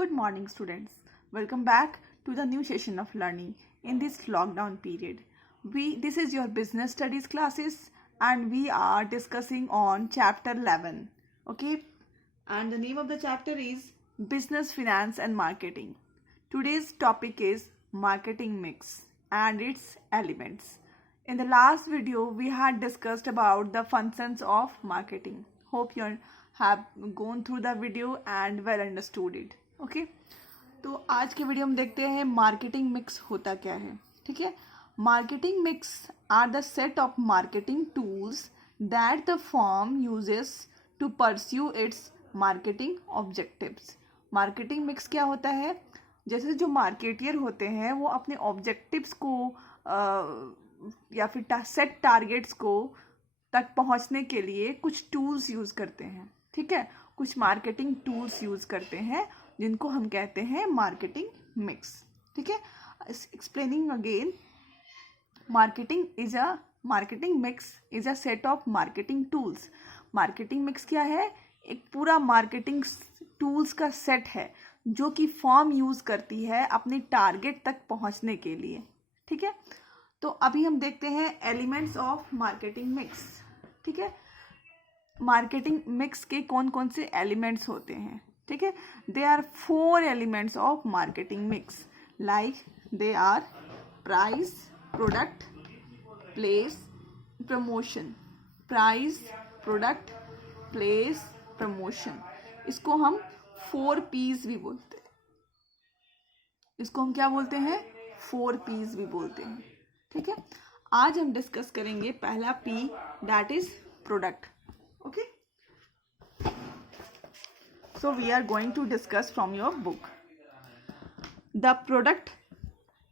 Good morning, students. Welcome back to the new session of learning in this lockdown period. This is your business studies classes, and we are discussing on chapter 11. Okay, and the name of the chapter is Business, Finance, and Marketing. Today's topic is marketing mix and its elements. In the last video, we had discussed about the functions of marketing. Hope you have gone through the video and well understood it. Okay तो आज के video में देखते हैं marketing mix होता क्या है. ठीक है, marketing mix are the set of marketing tools that the firm uses to pursue its marketing objectives. Marketing mix क्या होता है? जैसे जो मार्केटियर होते हैं वो अपने ऑब्जेक्टिव्स को या फिर सेट टारगेट्स को तक पहुंचने के लिए कुछ टूल्स यूज़ करते हैं. ठीक है, कुछ मार्केटिंग टूल्स यूज़ करते हैं जिनको हम कहते हैं मार्केटिंग मिक्स. ठीक है, explaining again, marketing mix is a set of marketing tools. Marketing mix क्या है? एक पूरा मार्केटिंग टूल्स का सेट है जो कि फर्म यूज़ करती है अपने टारगेट तक पहुंचने के लिए. ठीक है, तो अभी हम देखते हैं एलिमेंट्स ऑफ मार्केटिंग मिक्स. ठीक है, मार्केटिंग मिक्स के कौन कौन से एलिमेंट्स होते हैं. ठीक है, they are 4 elements of marketing mix. Like they are price, product, place, promotion. Price, product, place, promotion. इसको हम 4 P's भी बोलते हैं. इसको हम क्या बोलते हैं? 4 P's भी बोलते हैं. ठीक है, आज हम डिस्कस करेंगे पहला P, that is product. Okay, so we are going to discuss from your book. The product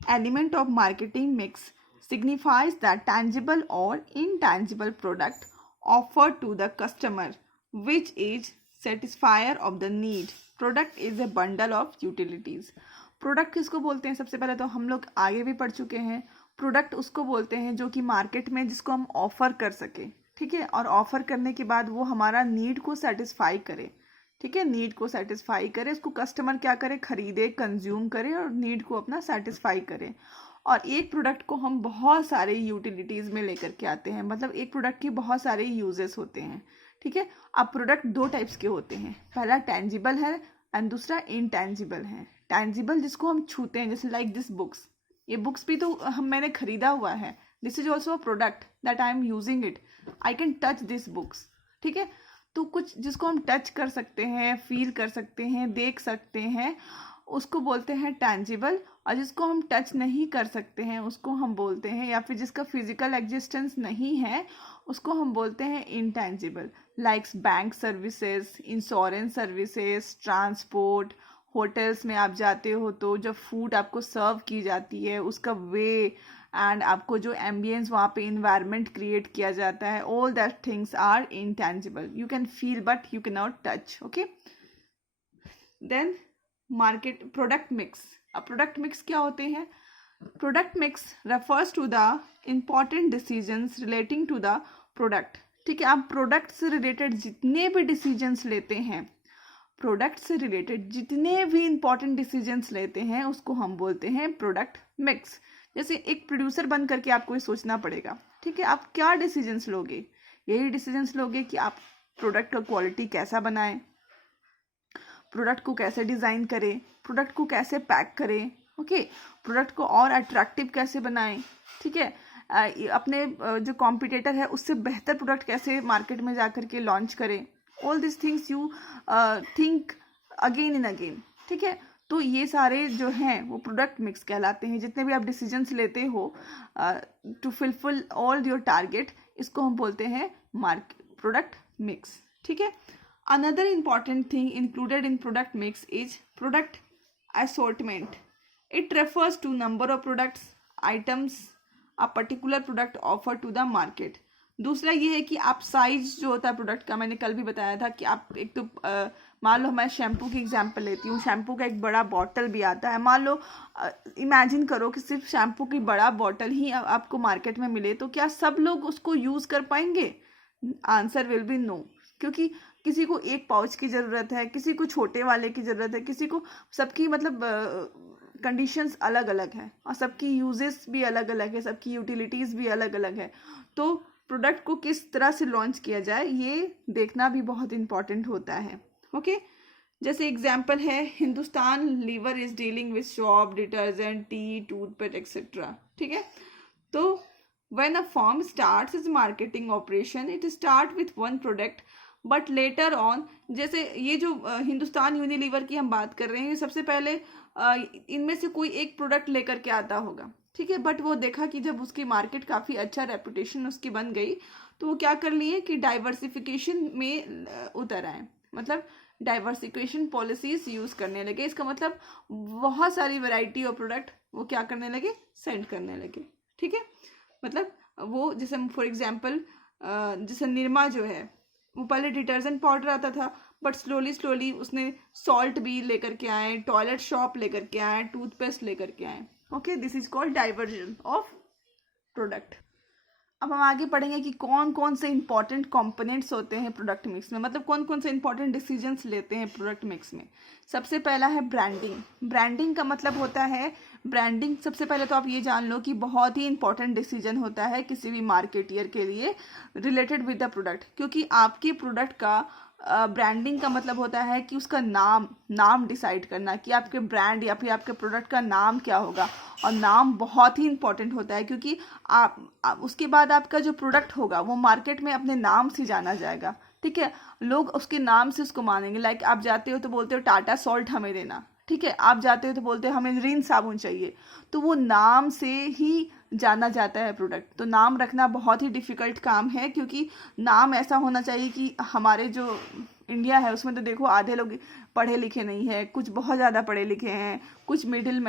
element of marketing mix signifies the tangible or intangible product offered to the customer which is satisfier of the need. Product is a bundle of utilities. Product किसको बोलते हैं? सबसे पहले तो हम लोग आगे भी पढ़ चुके हैं. प्रोडक्ट उसको बोलते हैं जो कि मार्केट में जिसको हम ऑफर कर सके. ठीक है, और ऑफर करने के बाद वो हमारा नीड को सेटिस्फाई करे. ठीक है, नीड को सेटिस्फाई करे, उसको कस्टमर क्या करे? खरीदे, कंज्यूम करे और नीड को अपना सेटिस्फाई करे. और एक प्रोडक्ट को हम बहुत सारे यूटिलिटीज़ में लेकर के आते हैं, मतलब एक प्रोडक्ट की बहुत सारे यूजेस होते हैं. ठीक है, अब प्रोडक्ट 2 टाइप्स के होते हैं. पहला टेंजिबल है एंड दूसरा इनटेंजिबल है. टेंजिबल जिसको हम छूते हैं, जैसे लाइक दिस बुक्स. ये बुक्स भी तो मैंने खरीदा हुआ है. This is also a product that I am using it. I can touch this books. ठीक है, तो कुछ जिसको हम टच कर सकते हैं, फील कर सकते हैं, देख सकते हैं, उसको बोलते हैं टैंजिबल. और जिसको हम टच नहीं कर सकते हैं उसको हम बोलते हैं, या फिर जिसका फिजिकल एग्जिस्टेंस नहीं है उसको हम बोलते हैं intangible. Likes bank services, insurance services, transport. Hotels में आप जाते हो तो जब फूड आपको सर्व की जाती है उसका वे एंड आपको जो एम्बियंस वहाँ पे इन्वायरमेंट क्रिएट किया जाता है, all that things are intangible. You can feel but you can not touch. Okay, then market product mix. अब प्रोडक्ट मिक्स क्या होते हैं? Product mix refers to the important decisions relating to the product. ठीक है, आप product से related जितने भी डिसीजंस लेते हैं, प्रोडक्ट से रिलेटेड जितने भी इंपॉर्टेंट डिसीजंस लेते हैं उसको हम बोलते हैं प्रोडक्ट मिक्स. जैसे एक प्रोड्यूसर बन करके आपको ये सोचना पड़ेगा. ठीक है, आप क्या डिसीजंस लोगे? यही डिसीजंस लोगे कि आप प्रोडक्ट का क्वालिटी कैसा बनाएं, प्रोडक्ट को कैसे डिज़ाइन करें, प्रोडक्ट को कैसे पैक करें. ओके, प्रोडक्ट को और अट्रैक्टिव कैसे बनाएं. ठीक है, अपने जो कॉम्पिटिटर है उससे बेहतर प्रोडक्ट कैसे मार्केट में जा करके लॉन्च करें. All this things you think again and again. ठीक है, तो ये सारे जो हैं वो प्रोडक्ट मिक्स कहलाते हैं. जितने भी आप डिसीजंस लेते हो to fulfil all your target, इसको हम बोलते हैं प्रोडक्ट मिक्स. ठीक है, another important thing included in product mix is product assortment. It refers to number of products items a particular product offer to the market. दूसरा ये है कि आप साइज जो होता है प्रोडक्ट का, मैंने कल भी बताया था कि आप एक तो मान लो मैं शैम्पू की एग्जांपल लेती हूँ. शैम्पू का एक बड़ा बॉटल भी आता है. मान लो इमेजिन करो कि सिर्फ शैम्पू की बड़ा बॉटल ही आपको मार्केट में मिले, तो क्या सब लोग उसको यूज़ कर पाएंगे? Answer will be no. क्योंकि किसी को एक पाउच की ज़रूरत है, किसी को छोटे वाले की ज़रूरत है, किसी को, सबकी मतलब कंडीशंस अलग अलग है और सबकी यूजेस भी अलग अलग है, सबकी यूटिलिटीज़ भी अलग अलग है। तो प्रोडक्ट को किस तरह से लॉन्च किया जाए ये देखना भी बहुत इम्पॉर्टेंट होता है। ओके, जैसे एग्जाम्पल है, Hindustan Lever is dealing with shop, detergent, tea, toothpaste etcetera. ठीक है, तो when a firm starts its marketing operation it start with one product but later on, जैसे ये जो हिंदुस्तान यूनिलीवर की हम बात कर रहे हैं, ये सबसे पहले इनमें से कोई एक प्रोडक्ट लेकर के आता होगा। ठीक है, बट वो देखा कि जब उसकी मार्केट काफ़ी अच्छा रेपुटेशन उसकी बन गई तो वो क्या कर लिए कि डाइवर्सिफिकेशन में उतर आए, मतलब डाइवर्सिफिकेशन पॉलिसीज यूज़ करने लगे। इसका मतलब बहुत सारी वैरायटी ऑफ प्रोडक्ट वो क्या करने लगे, सेंड करने लगे। ठीक है, मतलब वो जैसे फॉर एग्जांपल जैसे निरमा जो है वो पहले डिटर्जेंट पाउडर आता था, बट स्लोली स्लोली उसने सॉल्ट भी लेकर के आए, टॉयलेट शॉप लेकर के आए, टूथपेस्ट लेकर के आए। Okay, this is called diversion of product. अब हम आगे पढ़ेंगे कि कौन कौन से इंपॉर्टेंट कंपोनेंट्स होते हैं प्रोडक्ट मिक्स में, मतलब कौन कौन से इंपॉर्टेंट डिसीजंस लेते हैं प्रोडक्ट मिक्स में। सबसे पहला है ब्रांडिंग। ब्रांडिंग का मतलब होता है, ब्रांडिंग सबसे पहले तो आप ये जान लो कि बहुत ही इंपॉर्टेंट डिसीजन होता है किसी भी मार्केटियर के लिए रिलेटेड विद द प्रोडक्ट, क्योंकि आपके प्रोडक्ट का ब्रांडिंग का मतलब होता है कि उसका नाम डिसाइड करना कि आपके ब्रांड या फिर आपके प्रोडक्ट का नाम क्या होगा। और नाम बहुत ही इंपॉर्टेंट होता है, क्योंकि आप उसके बाद आपका जो प्रोडक्ट होगा वो मार्केट में अपने नाम से जाना जाएगा। ठीक है, लोग उसके नाम से उसको मानेंगे। लाइक आप जाते हो तो बोलते हो टाटा सॉल्ट हमें देना। ठीक है, आप जाते हो तो बोलते हो हमें रिन साबुन चाहिए, तो वो नाम से ही जाना जाता है प्रोडक्ट। तो नाम रखना बहुत ही डिफ़िकल्ट काम है, क्योंकि नाम ऐसा होना चाहिए कि हमारे जो इंडिया है उसमें तो देखो आधे लोग पढ़े लिखे नहीं है, कुछ बहुत ज़्यादा पढ़े लिखे हैं, कुछ मिडिल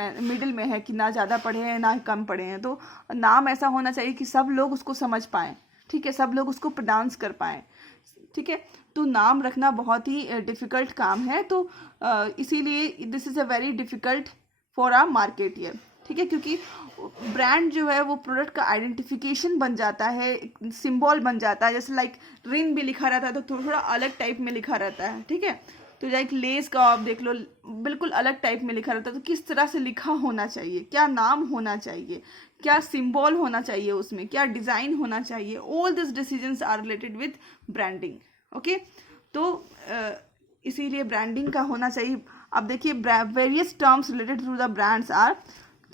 में है कि ना ज़्यादा पढ़े हैं ना कम पढ़े हैं। तो नाम ऐसा होना चाहिए कि सब लोग उसको समझ पाएँ। ठीक है, सब लोग उसको प्रोनाउंस कर पाएँ। ठीक है, तो नाम रखना बहुत ही डिफ़िकल्ट काम है। तो इसीलिए this is a very difficult for a marketeer. ठीक है, क्योंकि ब्रांड जो है वो प्रोडक्ट का आइडेंटिफिकेशन बन जाता है, सिंबल बन जाता है। जैसे लाइक रिन भी लिखा रहता है तो थोड़ा अलग टाइप में लिखा रहता है। ठीक है, तो लाइक लेस का आप देख लो, बिल्कुल अलग टाइप में लिखा रहता है। तो किस तरह से लिखा होना चाहिए, क्या नाम होना चाहिए, क्या सिंबल होना चाहिए उसमें, क्या डिज़ाइन होना चाहिए, all this decisions are related with branding. Okay, तो इसीलिए ब्रांडिंग का होना चाहिए। अब देखिए various terms related to the brands are,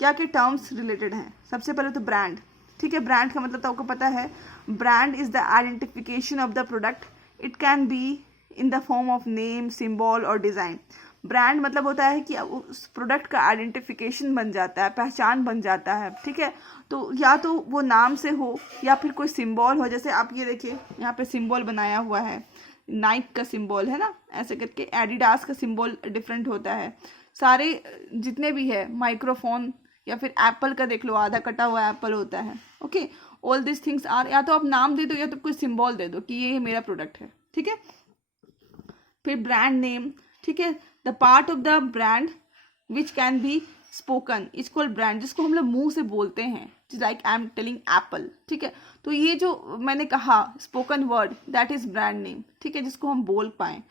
क्या क्या टर्म्स रिलेटेड हैं। सबसे पहले तो ब्रांड। ठीक है, ब्रांड का मतलब तो आपको पता है, brand is the identification of the product. It can be in the form of name, symbol और डिज़ाइन। ब्रांड मतलब होता है कि उस प्रोडक्ट का आइडेंटिफिकेशन बन जाता है, पहचान बन जाता है। ठीक है, तो या तो वो नाम से हो या फिर कोई सिंबल हो। जैसे आप ये देखिए यहाँ पे सिंबल बनाया हुआ है, नाइक का सिंबल है ना, ऐसे करके एडिडास का सिंबल डिफरेंट होता है। सारे जितने भी है, माइक्रोफोन या फिर एप्पल का देख लो, आधा कटा हुआ एप्पल होता है। Okay, all this things are, या तो आप नाम दे दो या तो कोई सिंबल दे दो कि ये मेरा प्रोडक्ट है। ठीक है, फिर ब्रांड नेम। ठीक है, the part of the brand which can be spoken is called brand, जिसको हम लोग मुंह से बोलते हैं, like I am telling Apple. ठीक है, तो ये जो मैंने कहा spoken word that is brand name. ठीक है, जिसको हम बोल पाएँ।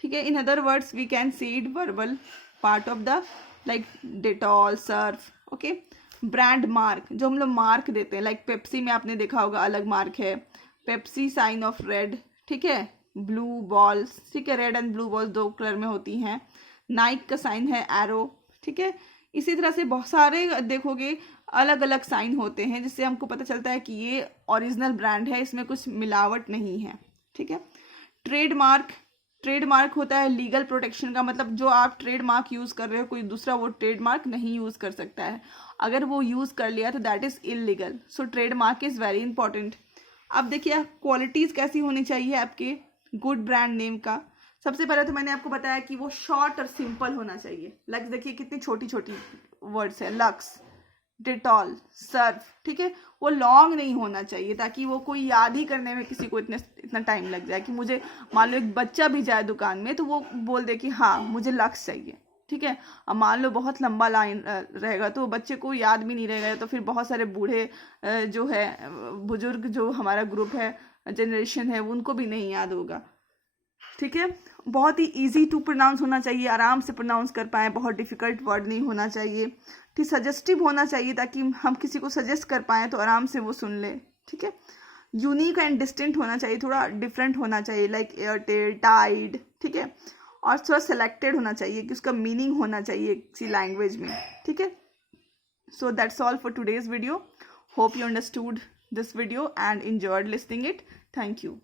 ठीक है, in other words we can see it verbal part of the like Dettol, Surf. Okay, brand mark, जो हम लोग मार्क देते हैं, लाइक पेप्सी में आपने देखा होगा अलग मार्क है, पेप्सी साइन ऑफ रेड। ठीक है, ब्लू बॉल्स। ठीक है, red and blue balls 2 colour में होती हैं। नाइक का साइन है एरो। ठीक है, इसी तरह से बहुत सारे देखोगे अलग अलग साइन होते हैं, जिससे हमको पता चलता है कि ये ओरिजिनल ब्रांड है, इसमें कुछ मिलावट नहीं है। ठीक है, ट्रेडमार्क। ट्रेडमार्क होता है लीगल प्रोटेक्शन का, मतलब जो आप ट्रेडमार्क यूज़ कर रहे हो कोई दूसरा वो ट्रेडमार्क नहीं यूज़ कर सकता है। अगर वो यूज़ कर लिया तो that is illegal. So trademark is very important. अब देखिए क्वालिटीज़ कैसी होनी चाहिए आपके गुड ब्रांड नेम का। सबसे पहले तो मैंने आपको बताया कि वो शॉर्ट और सिंपल होना चाहिए। लाइक देखिए कितनी छोटी छोटी वर्ड्स है, लक्स, डिटॉल, सर्फ। ठीक है, वो लॉन्ग नहीं होना चाहिए ताकि वो कोई याद ही करने में किसी को इतना टाइम लग जाए कि मुझे, मान लो एक बच्चा भी जाए दुकान में तो वो बोल दे कि हाँ मुझे लक्स चाहिए। ठीक है, अब मान लो बहुत लंबा लाइन रहेगा तो बच्चे को याद भी नहीं रहेगा, तो फिर बहुत सारे बूढ़े जो है बुजुर्ग जो हमारा ग्रुप है, जनरेशन है, उनको भी नहीं याद होगा। ठीक है, बहुत ही इजी टू प्रोनाउंस होना चाहिए, आराम से प्रोनाउंस कर पाए, बहुत डिफिकल्ट वर्ड नहीं होना चाहिए। ठीक, सजेस्टिव होना चाहिए ताकि हम किसी को सजेस्ट कर पाएँ तो आराम से वो सुन ले। ठीक है, यूनिक एंड डिस्टिंक्ट होना चाहिए, थोड़ा डिफरेंट होना चाहिए, लाइक एयरटेल, टाइड। ठीक है, और थोड़ा सेलेक्टेड होना चाहिए कि उसका मीनिंग होना चाहिए किसी लैंग्वेज में। ठीक है, so that's all for today's video. Hope you understood this video and enjoyed listening it. Thank you.